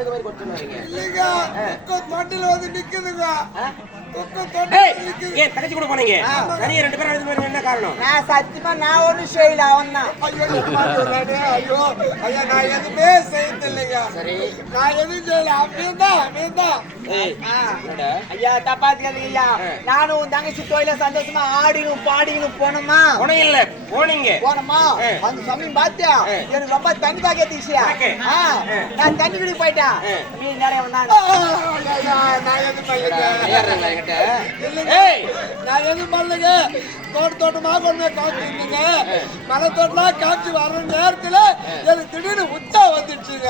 அழுகு மாதிரி கொட்டுறீங்க இல்லைங்க தொட்டில வந்து நிக்குதுங்க ஏன் தகச்சு கூட போனீங்க தனியா 2 பேரும் அழுது மாதிரி என்ன காரணம்? நான் சத்தியமா நான் ஒண்ணும் செய்யல அவன் தான். ஐயோ ஐயா நான் எதுவுமே செய்யறது இல்லைங்க. சரி நான் எதுவும் செய்யல. அப்படியேதான் ஐயா தப்பாத்துக்காதீங்க ஐயா. நானும் உன் தங்கச்சி கோயில சந்தோஷமா ஆடினும் பாடினும் போனோமா போனோமா அந்த சமயம் பாத்தியா எனக்கு ரொம்ப தண்ணி தாக்க தீசியா. நான் தண்ணி குடி போயிட்டேன். நீ நிறைய வந்தாங்க நான் எதுவும் பண்ணலைங்க. நான் எதுவும் பண்ணலைங்க. தோட்டமா கொண்டு காமிச்சிருந்தீங்க. மலை தோட்டலாம் காமிச்சு வர்ற நேரத்துல எனக்கு திடீர்னு உச்சா வந்துடுச்சுங்க.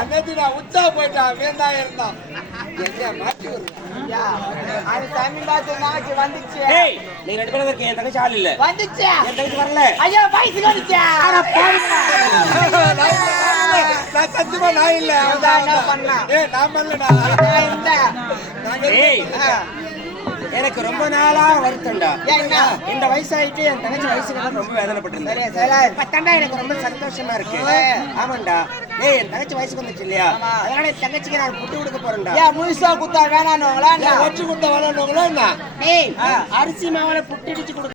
அன்னைக்கு நான் உச்சா போயிட்டேன். வேண்டாம் இருந்தான் மாற்றி அது சமயம் பார்த்து தங்கச்சி வந்துச்சு. நீங்க 2 பேரும் இருக்கீங்க. என் தங்கச்சி ஆள் இல்ல வந்துச்சு. என் தங்கச்சி வரல. ஐயா வயசுக்கு வந்துச்சு. நான் சத்தியமா நான் இல்ல. என்ன பண்ணா நான் பண்ணல. எனக்கு ரொம்ப நாளா வருத்தம்டா. இந்த வயசாயிட்டு என் தங்கச்சி வயசுக்கு ரொம்ப வேதனைப்பட்டிருந்தேன். பத்தாண்டா எனக்கு ரொம்ப சந்தோஷமா இருக்கு. ஆமாண்டா என் தங்கச்சி வயசுக்கு வந்துச்சு இல்லையா, அதனால என் தங்கச்சிக்கு நான் புட்டு கொடுக்க போறேன்டா. முழுசா குத்தா வேணான்னு வச்சு குத்தா வேணான்னு அரிசி மாவுல புட்டு இடிச்சு கொடுக்க